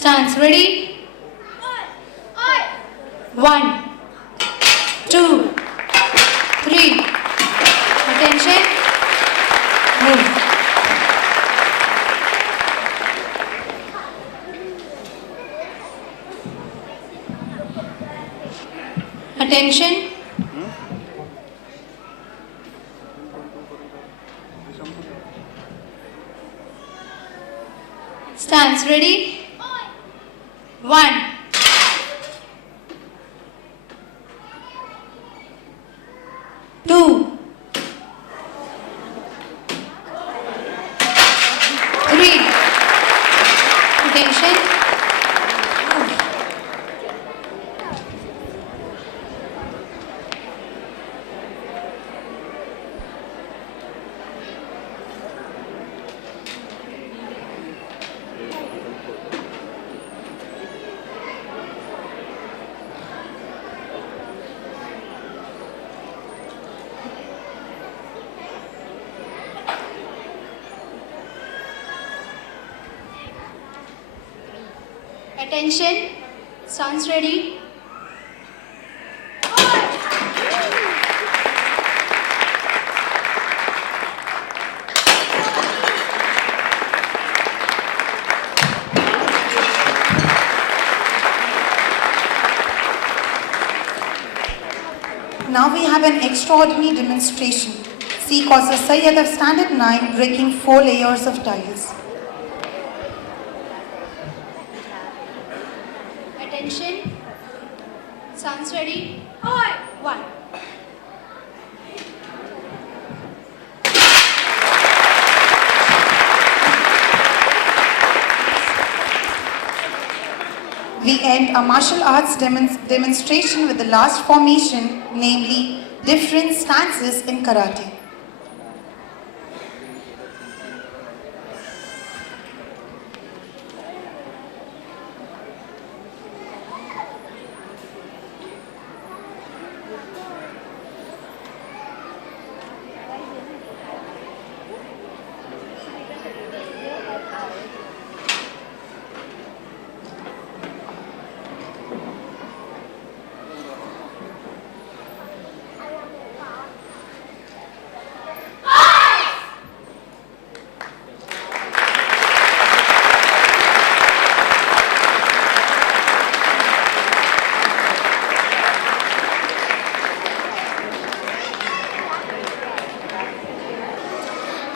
Stands ready? One, two, three. Attention. Move. Attention. Stands ready? One, two, three. Attention. Attention. Sounds ready? Now we have an extraordinary demonstration. See Qasr Sayyid of Standard 9 breaking 4 layers of tiles. Attention. Sounds ready? One. We end our martial arts demonstration with the last formation, namely different stances in karate.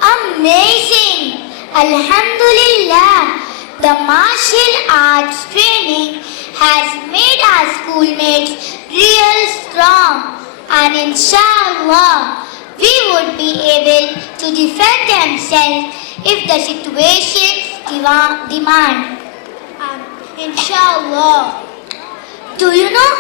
Amazing! Alhamdulillah, the martial arts training has made our schoolmates real strong, and inshallah, we would be able to defend themselves if the situations demand. Inshallah. Do you know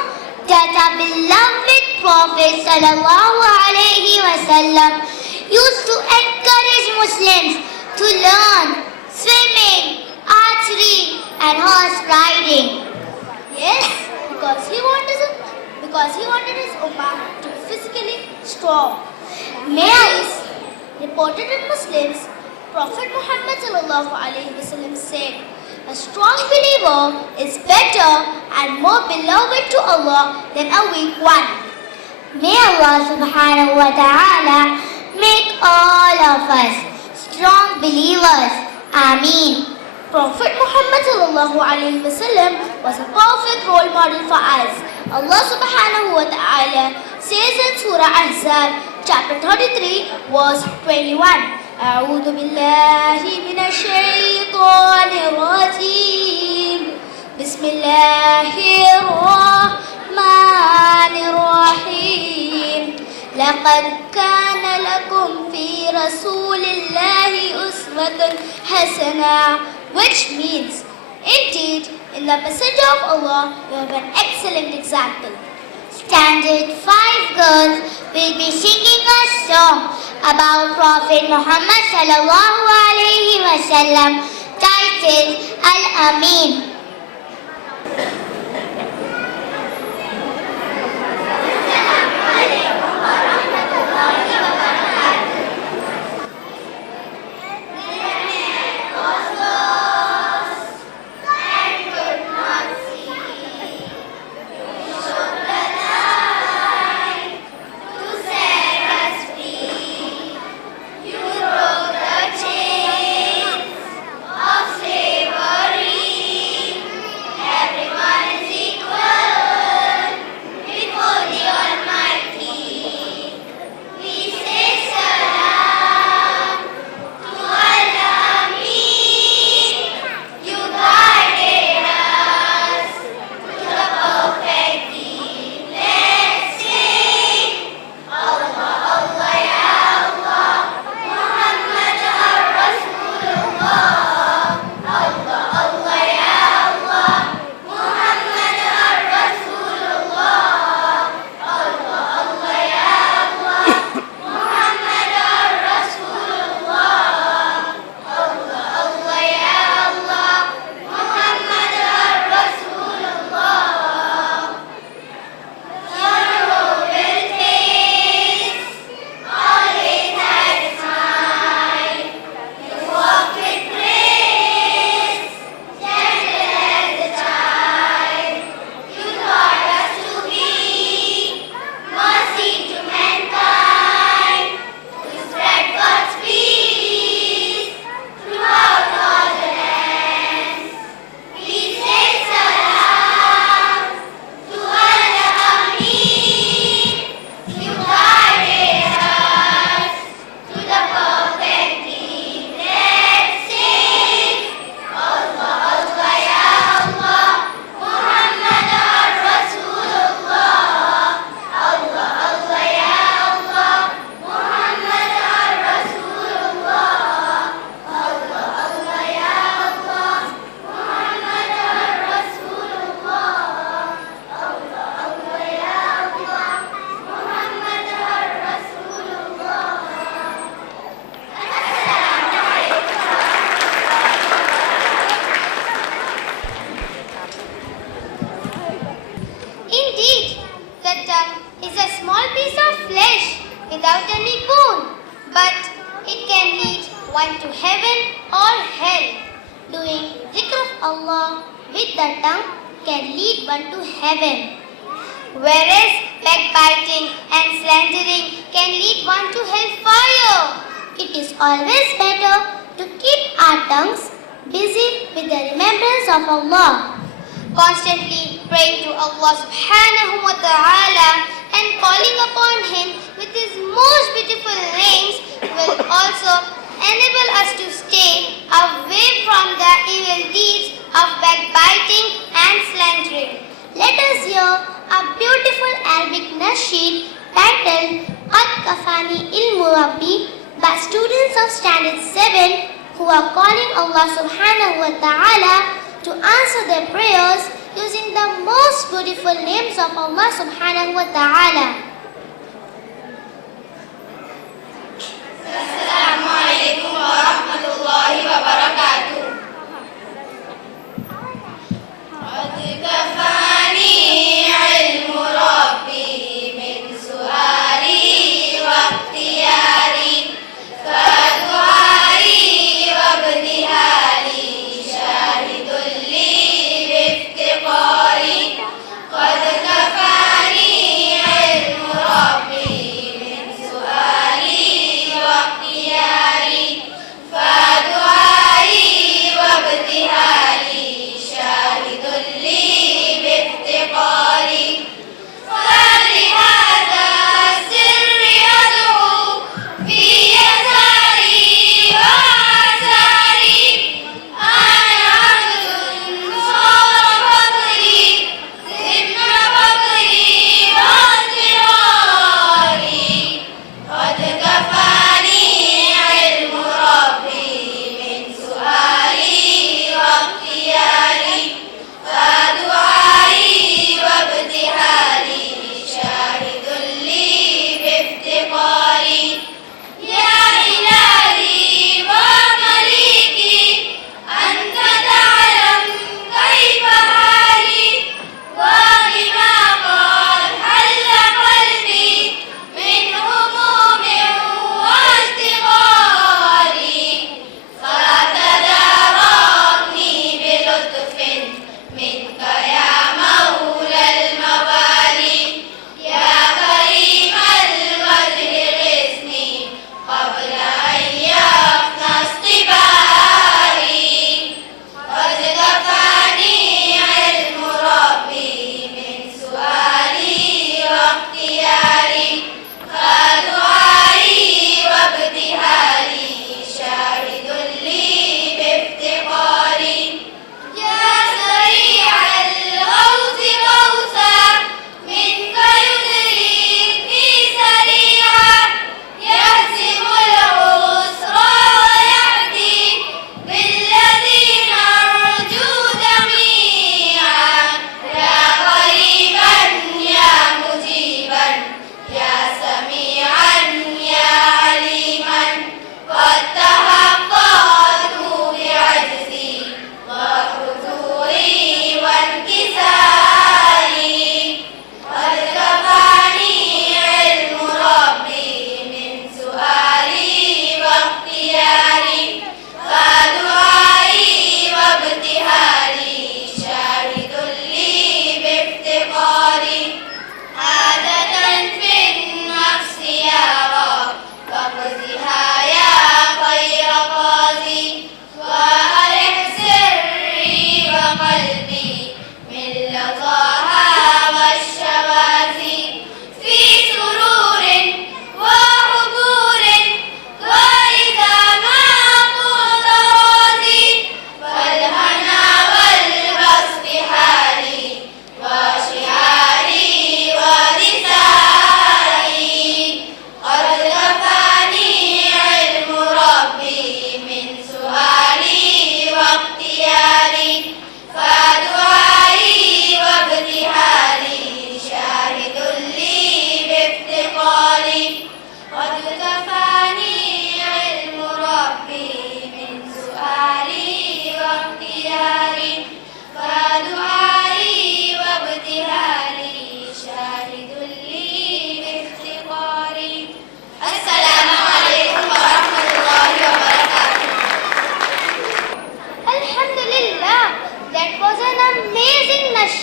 that our beloved Prophet sallallahu alaihi wasallam used to encourage Muslims to learn swimming, archery and horse riding? Yes, because he wanted his ummah to be physically strong. May I? Reported in Muslims, Prophet Muhammad sallallahu alaihi wasallam said, "A strong believer is better and more beloved to Allah than a weak one." May Allah subhanahu wa ta'ala make all of us strong believers. Ameen. Prophet Muhammad sallallahu alaihi wasallam was a perfect role model for us. Allah subhanahu wa ta'ala says in Surah Ahzab, chapter 33, verse 21, أعوذ بالله من الشيطان الرجيم بسم الله الرحمن الرحيم لقد كان لكم في رسول الله أسوة حسنة, which means, indeed, in the Messenger of Allah, you have an excellent example. Standard 5 girls will be singing a song about Prophet Muhammad sallallahu alaihi wasallam titled Al-Amin. Thank you. one to heaven or hell. Doing dhikr of Allah with the tongue can lead one to heaven, whereas backbiting and slandering can lead one to hellfire. It is always better to keep our tongues busy with the remembrance of Allah, constantly praying to Allah subhanahu wa ta'ala and calling upon Him with His most beautiful names will also enable us to stay away from the evil deeds of backbiting and slandering. Let us hear a beautiful Arabic nasheed titled Qad Kafani Ilmu Rabbi by students of Standard 7 who are calling Allah subhanahu wa ta'ala to answer their prayers using the most beautiful names of Allah subhanahu wa ta'ala.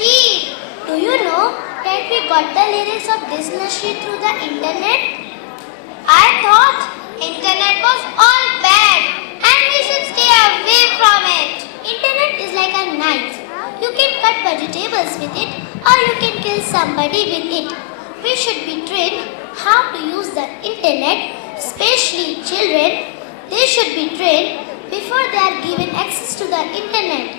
nasheed. Do you know that we got the lyrics of this nasheed through the internet? I thought internet was all bad and we should stay away from it. Internet is like a knife. You can cut vegetables with it or you can kill somebody with it. We should be trained how to use the internet, especially children. They should be trained before they are given access to the internet.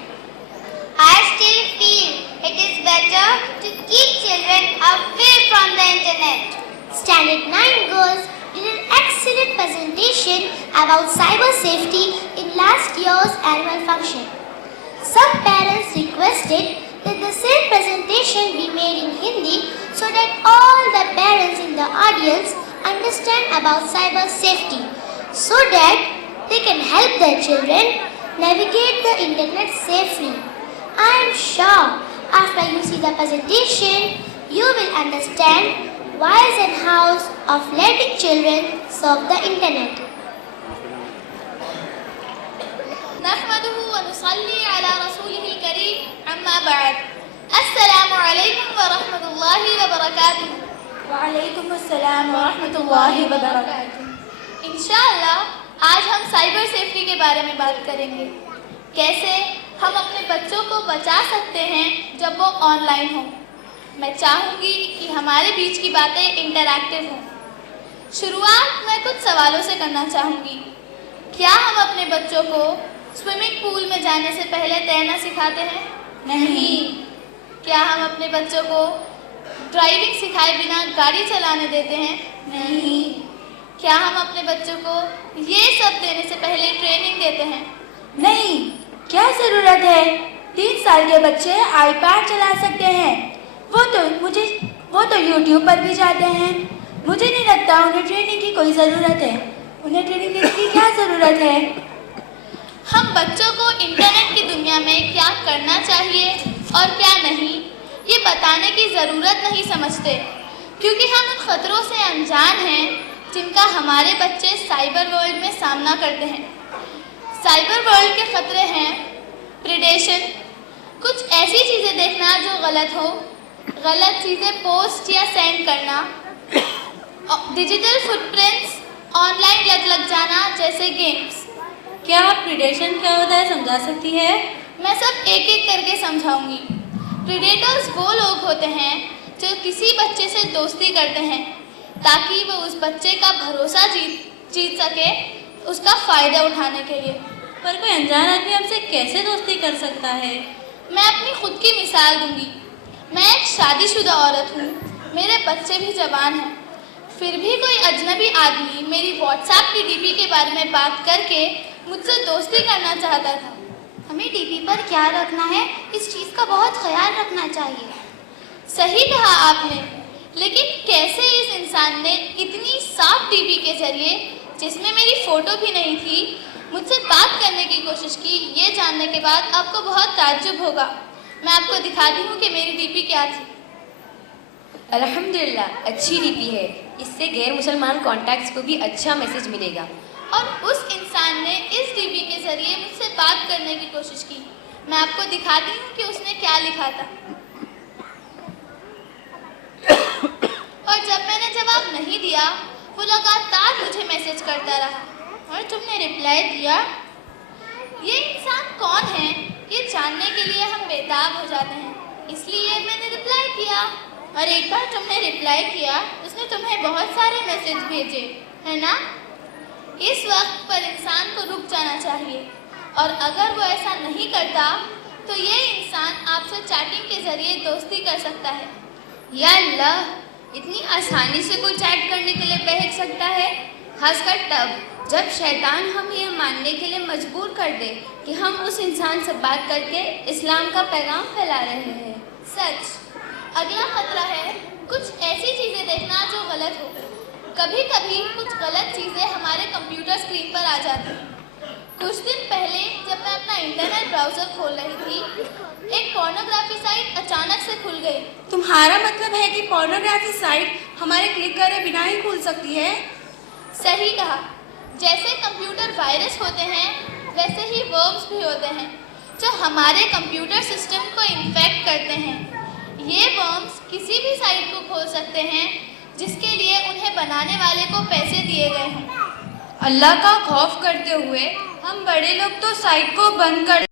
I still feel it is better to keep children away from the internet. Standard 9 girls did an excellent presentation about cyber safety in last year's annual function. Some parents requested that the same presentation be made in Hindi so that all the parents in the audience understand about cyber safety, so that they can help their children navigate the internet safely. I am sure after you see the presentation, you will understand whys and hows of letting children surf the internet. نحمده ونصلي على رسوله الكريم أما بعد السلام عليكم ورحمة الله وبركاته वालेकुम अस्सलाम व रहमतुल्लाहि व बरकातुहू। इंशाअल्लाह आज हम cyber safety के बारे में बात करेंगे। कैसे हम अपने बच्चों को बचा सकते हैं जब वो ऑनलाइन हो। मैं चाहूँगी कि हमारे बीच की बातें इंटरैक्टिव हों। शुरुआत मैं कुछ सवालों से करना चाहूँगी। क्या हम अपने बच्चों को स्विमिंग पूल में जाने से पहले तैरना सिखाते हैं? नहीं। क्या हम अपने बच्चों को ड्राइविंग सिखाए बिना गाड़ी चलाने देते हैं? नहीं। क्या हम अपने बच्चों को ये सब देने से पहले ट्रेनिंग देते हैं? नहीं। क्या ज़रूरत है? 3 साल के बच्चे आईपैड चला सकते हैं। वो तो यूट्यूब पर भी जाते हैं। मुझे नहीं लगता उन्हें ट्रेनिंग की कोई ज़रूरत है। उन्हें ट्रेनिंग देने की क्या ज़रूरत है? हम बच्चों को इंटरनेट की दुनिया में क्या करना चाहिए और क्या नहीं, ये बताने की ज़रूरत नहीं समझते, क्योंकि हम उन ख़तरों से अनजान हैं जिनका हमारे बच्चे साइबर वर्ल्ड में सामना करते हैं। साइबर वर्ल्ड के ख़तरे हैं प्रेडेशन, कुछ ऐसी चीज़ें देखना जो गलत हो, गलत चीज़ें पोस्ट या सेंड करना, डिजिटल फुटप्रिंट्स, ऑनलाइन लग जाना जैसे गेम्स। क्या आप प्रीडेशन क्या होता है समझा सकती है? मैं सब एक एक करके समझाऊंगी। प्रीडेटर्स वो लोग होते हैं जो किसी बच्चे से दोस्ती करते हैं ताकि वो उस बच्चे का भरोसा जीत सके, उसका फ़ायदा उठाने के लिए। पर कोई अनजान आदमी हमसे कैसे दोस्ती कर सकता है? मैं अपनी खुद की मिसाल दूंगी। मैं एक शादीशुदा औरत हूँ, मेरे बच्चे भी जवान हैं, फिर भी कोई अजनबी आदमी मेरी व्हाट्सएप की डीपी के बारे में बात करके मुझसे दोस्ती करना चाहता था। हमें डीपी पर क्या रखना है, इस चीज़ का बहुत ख्याल रखना चाहिए। सही कहा आपने, लेकिन कैसे इस इंसान ने इतनी साफ डीपी के जरिए, जिसमें मेरी फ़ोटो भी नहीं थी, मुझसे बात करने की कोशिश की, ये जानने के बाद आपको बहुत ताज्जुब होगा। मैं आपको दिखाती हूँ कि मेरी डीपी क्या थी। अल्हम्दुलिल्लाह, अच्छी डीपी है। इससे गैर मुसलमान कॉन्टैक्ट्स को भी अच्छा मैसेज मिलेगा। और उस इंसान ने इस डीपी के जरिए मुझसे बात करने की कोशिश की। मैं आपको दिखाती हूँ कि उसने क्या लिखा था। और जब मैंने जवाब नहीं दिया, वो लगातार मुझे मैसेज करता रहा। और तुमने रिप्लाई दिया। ये इंसान कौन है, ये जानने के लिए हम बेताब हो जाते हैं, इसलिए मैंने रिप्लाई किया। और एक बार तुमने रिप्लाई किया, उसने तुम्हें बहुत सारे मैसेज भेजे, है ना? इस वक्त पर इंसान को रुक जाना चाहिए, और अगर वो ऐसा नहीं करता तो ये इंसान आपसे चैटिंग के जरिए दोस्ती कर सकता है। या अल्लाह, इतनी आसानी से कोई चैट करने के लिए बहक सकता है, खासकर तब जब शैतान हम ये मानने के लिए मजबूर कर दे कि हम उस इंसान से बात करके इस्लाम का पैगाम फैला रहे हैं। सच। अगला खतरा है कुछ ऐसी चीज़ें देखना जो गलत हो। कभी कभी कुछ गलत चीज़ें हमारे कंप्यूटर स्क्रीन पर आ जाती हैं। कुछ दिन पहले जब मैं अपना इंटरनेट ब्राउज़र खोल रही थी, एक पोर्नोग्राफी साइट अचानक से खुल गई। तुम्हारा मतलब है कि पोर्नोग्राफी साइट हमारे क्लिक करे बिना ही खुल सकती है? सही कहा। जैसे कंप्यूटर वायरस होते हैं, वैसे ही वर्म्स भी होते हैं जो हमारे कंप्यूटर सिस्टम को इन्फेक्ट करते हैं। साइट को खोल सकते हैं जिसके लिए उन्हें बनाने वाले को पैसे दिए गए हैं। अल्लाह का खौफ करते हुए हम बड़े लोग तो साइट को बंद कर